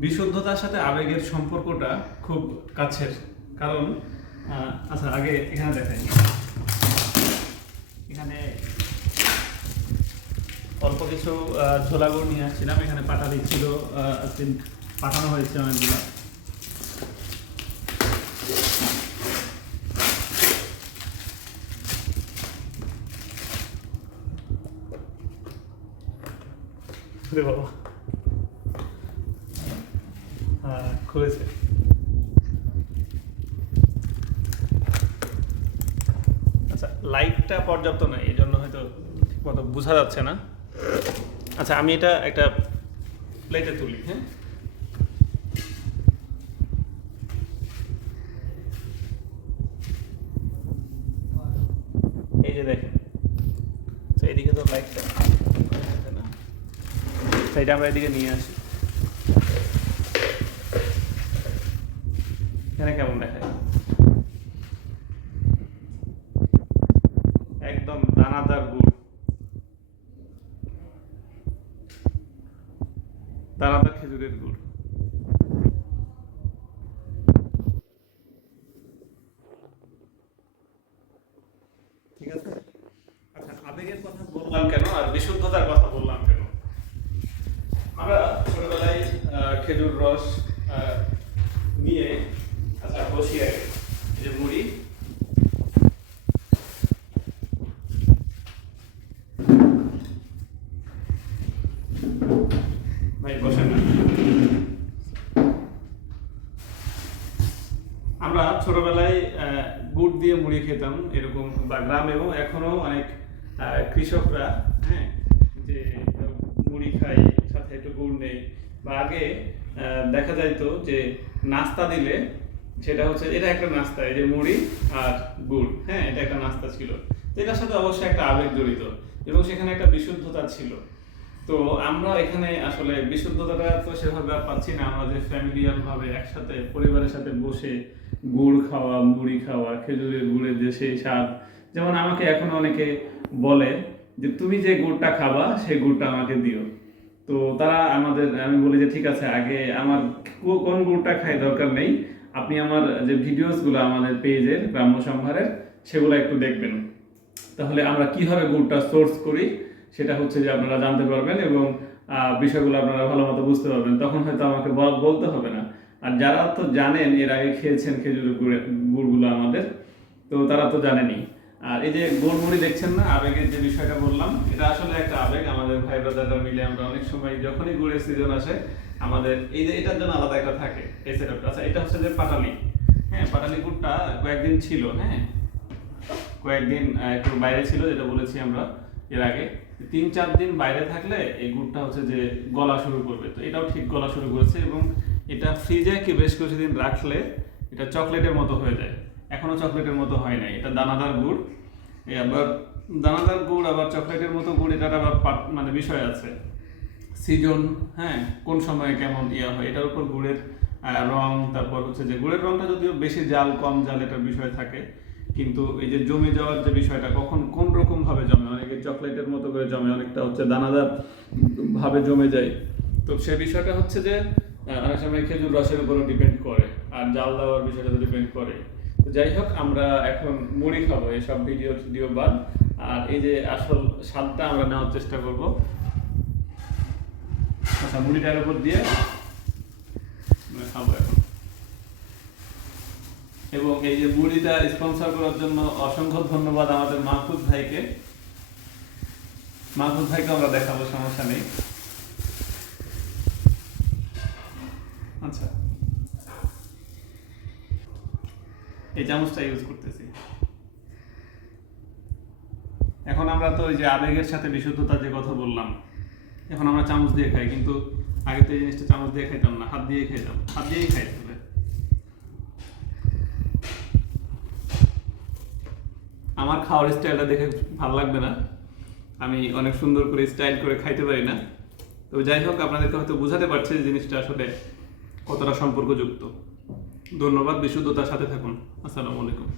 বিশুদ্ধতার সাথে আবেগের সম্পর্কটা খুব কাছের। কারণ আচ্ছা আগে এখানে দেখাই। এখানে অল্প কিছু ছোলা গুড় নিয়ে আসছিলাম। এখানে পাঠালি ছিল পাঠানো হয়েছে অনেকগুলো। বাবা। হ্যাঁ খুলেছে আচ্ছা লাইটটা পর্যাপ্ত নয় এই জন্য হয়তো ঠিকমতো বোঝা যাচ্ছে না। আচ্ছা আমি এটা একটা প্লেটে তুলি হ্যাঁ? এই যে দেখেন আচ্ছা এদিকে তো লাইটটা আচ্ছা, এটা আমরা এদিকে নিয়ে আসি। এখানে কেমন দেখায়? একদম দানাদার গুড়। দানাদার খেজুরের গুড়। ঠিক আছে? আচ্ছা কথা বললাম কেন আর বিশুদ্ধতার কথা বললাম কেন? আমরা ছোটবেলায় খেজুর রস নিয়ে আচ্ছা বসিয়ে এই যে মুড়ি। ভাই, বসেন না। আমরা ছোটবেলায় গুড় দিয়ে মুড়ি খেতাম এরকম, বা গ্রাম, এবং এখনও অনেক কৃষকরা হ্যাঁ যে মুড়ি খাই সাথে একটু গুড় নেই। বা আগে দেখা যাইতো যে নাস্তা দিলে সেটা হচ্ছে এটা একটা নাস্তা, এই যে মুড়ি আর গুড় হ্যাঁ এটা একটা নাস্তা ছিল। এটার সাথে অবশ্যই একটা আবেগ জড়িত এবং সেখানে একটা বিশুদ্ধতা ছিল। তো আমরা এখানে আসলে বিশুদ্ধতাটা তো সেভাবে আর পাচ্ছি না, আমরা যে ফ্যামিলিয়াল ভাবে একসাথে, পরিবারের সাথে বসে গুড় খাওয়া, মুড়ি খাওয়া, খেজুরের গুড়ের যে সেই স্বাদ, যেমন আমাকে এখন অনেকে বলে যে তুমি যে গুড়টা খাবা, সেই গুড়টা আমাকে দিও। তো তারা আমাদের, আমি বলি যে ঠিক আছে, আগে আমার কোন গুড়টা খাই দরকার নেই আপনি আমার যে ভিডিওসগুলো আমাদের পেজের গ্রাম্য সম্ভারের সেগুলো একটু দেখবেন। তাহলে আমরা কীভাবে গুড়টা সোর্স করি, সেটা হচ্ছে যে আপনারা জানতে পারবেন এবং বিষয়গুলো আপনারা ভালো মতো বুঝতে পারবেন। তখন হয়তো আমাকে বলতে হবে না। আর যারা তো জানেন, এর আগে খেয়েছেন খেজুরের গুড়ের গুড়গুলো আমাদের, তো তারা তো জানেনি আর এই যে গুড় মুড়ি দেখছেন না, আবেগের যে বিষয়টা বললাম, এটা আসলে একটা আবেগ। আমাদের ভাই ব্রাদাররা মিলে আমরা অনেক সময় যখনই গুড়ের সিজন আসে আমাদের, এই যে এটার জন্য আলাদা একটা থাকে, এই সেটআপটা আচ্ছা এটা হচ্ছে যে পাটালি। হ্যাঁ পাটালি গুড়টা কয়েকদিন ছিল হ্যাঁ? কয়েকদিন একটু বাইরে ছিল, যেটা বলেছি আমরা এর আগে। তিন, চার দিন বাইরে থাকলে এই গুড়টা হচ্ছে যে গলা শুরু করবে। তো এটাও ঠিক গলা শুরু করেছে এবং এটা ফ্রিজে কি বেশ কিছুদিন রাখলে এটা চকলেটের মতো হয়ে যায়। এখনও চকলেটের মতো হয় নাই। এটা দানাদার গুড়। আবার দানাদার গুড়, আবার চকলেটের মতো গুড়, এটার আবার মানে বিষয় আছে। সিজন হ্যাঁ কোন সময়ে কেমন ইয়া হয়, এটার উপর গুড়ের রং, তারপর হচ্ছে যে গুড়ের রংটা যদিও বেশি জাল, কম জাল এটার বিষয় থাকে, কিন্তু এই যে জমে যাওয়ার যে বিষয়টা, কখন কোন রকম ভাবে জমে, অনেকে চকলেটের মতো করে জমে, অনেকটা হচ্ছে দানাদার ভাবে জমে যায়। তো সে বিষয়টা হচ্ছে যে অনেক সময় খেজুর রসের উপরও ডিপেন্ড করে, আর জাল দেওয়ার বিষয়টা ডিপেন্ড করে। তো যাই হোক, আমরা এখন মুড়ি খাব এইসব ভিডিও টিডিও বাদ, আর এই যে আসল স্বাদটা আমরা নেওয়ার চেষ্টা করব। আচ্ছা মুড়িটার উপর দিয়ে খাব এখন। এবং এই যে মুড়িটা স্পন্সর করার জন্য অসংখ্য ধন্যবাদ আমাদের মাহফুজ ভাইকে। মাহফুজ ভাইকে আমরা দেখাবো, সমস্যা নেই। আচ্ছা। এই চামচটা ইউজ করতেছি। এখন আমরা তো ওই যে আবেগের সাথে বিশুদ্ধতার যে কথা বললাম এখন আমরা চামচ দিয়ে খাই, কিন্তু আগে তো এই জিনিসটা চামচ দিয়ে খাইতাম না, হাত দিয়েই খাইতাম, হাত দিয়েই খাই আমার খাওয়ার স্টাইলটা দেখে ভালো লাগবে না। আমি অনেক সুন্দর করে স্টাইল করে খাইতে পারি না। তো যাই হোক, আপনাদেরকে হয়তো বোঝাতে পারছি যে জিনিসটা আসলে কতটা সম্পর্কযুক্ত। ধন্যবাদ, বিশুদ্ধতার সাথে থাকুন। আসসালামু আলাইকুম।